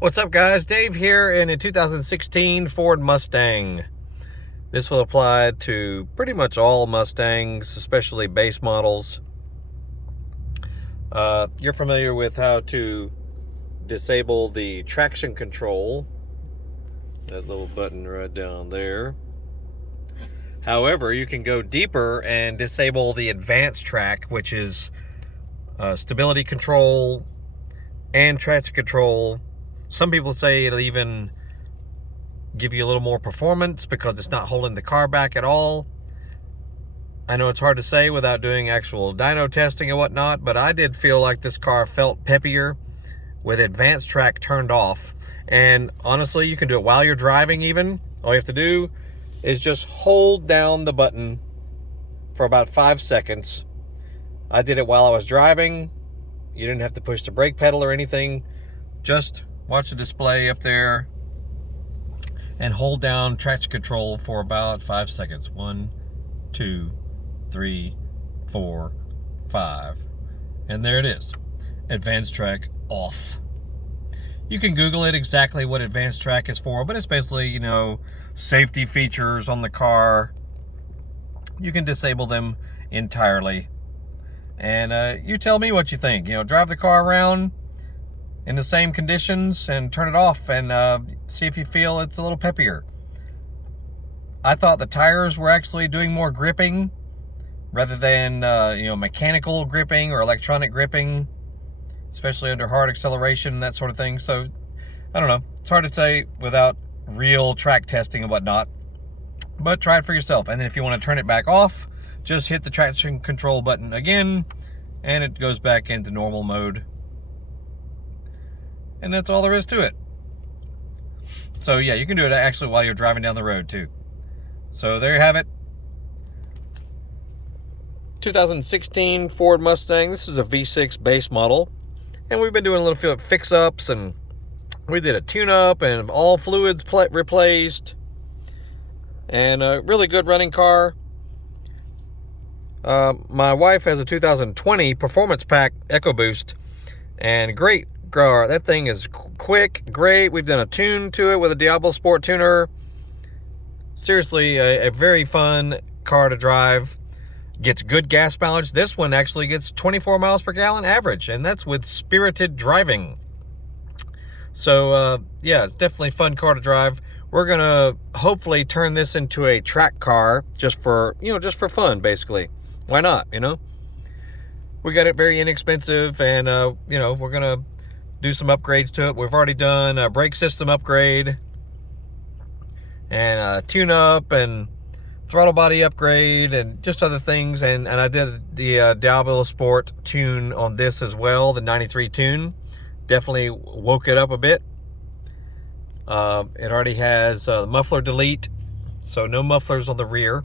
What's up, guys? Dave here in a 2016 Ford Mustang. This will apply to pretty much all Mustangs, especially base models. You're familiar with how to disable the traction control, that little button right down there. However, you can go deeper and disable the AdvanceTrac, which is stability control and traction control. Some people say it'll even give you a little more performance because it's not holding the car back at all. I know it's hard to say without doing actual dyno testing and whatnot, but I did feel like this car felt peppier with AdvanceTrac turned off. And honestly, you can do it while you're driving even. All you have to do is just hold down the button for about 5 seconds. I did it while I was driving. You didn't have to push the brake pedal or anything. Just watch the display up there and hold down traction control for about 5 seconds. 1, 2, 3, 4, 5. And there it is. AdvanceTrac off. You can Google it exactly what AdvanceTrac is for, but it's basically, you know, safety features on the car. You can disable them entirely. And you tell me what you think. You know, drive the car around in the same conditions and turn it off and see if you feel it's a little peppier. I thought the tires were actually doing more gripping rather than you know, mechanical gripping or electronic gripping, especially under hard acceleration and that sort of thing. So I don't know, it's hard to say without real track testing and whatnot, but try it for yourself. And then if you want to turn it back off, just hit the traction control button again and it goes back into normal mode. And that's all there is to it. So yeah, you can do it actually while you're driving down the road too. So there you have it. 2016 Ford Mustang. This is a V6 base model. And we've been doing a little fix-ups, and we did a tune-up and all fluids replaced. And a really good running car. My wife has a 2020 Performance Pack EcoBoost, and great car. That thing is quick, great. We've done a tune to it with a Diablo Sport tuner. Seriously, a very fun car to drive. Gets good gas mileage. This one actually gets 24 miles per gallon average, and that's with spirited driving. So yeah, it's definitely a fun car to drive. We're gonna hopefully turn this into a track car just for, you know, just for fun, basically. Why not, you know? We got it very inexpensive, and you know, we're gonna do some upgrades to it. We've already done a brake system upgrade and a tune-up and throttle body upgrade and just other things. And I did the Diablo Sport tune on this as well, the 93 tune. Definitely woke it up a bit. It already has the muffler delete, so no mufflers on the rear.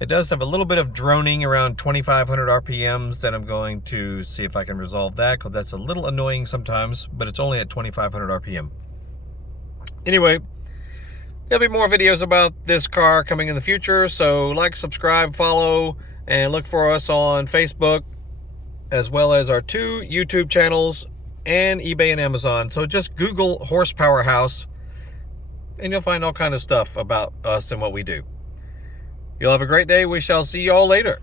It does have a little bit of droning around 2,500 RPMs that I'm going to see if I can resolve that, because that's a little annoying sometimes, but it's only at 2,500 RPM. Anyway, there'll be more videos about this car coming in the future, so like, subscribe, follow, and look for us on Facebook, as well as our 2 YouTube channels and eBay and Amazon. So just Google Horsepower House, and you'll find all kind of stuff about us and what we do. You'll have a great day. We shall see you all later.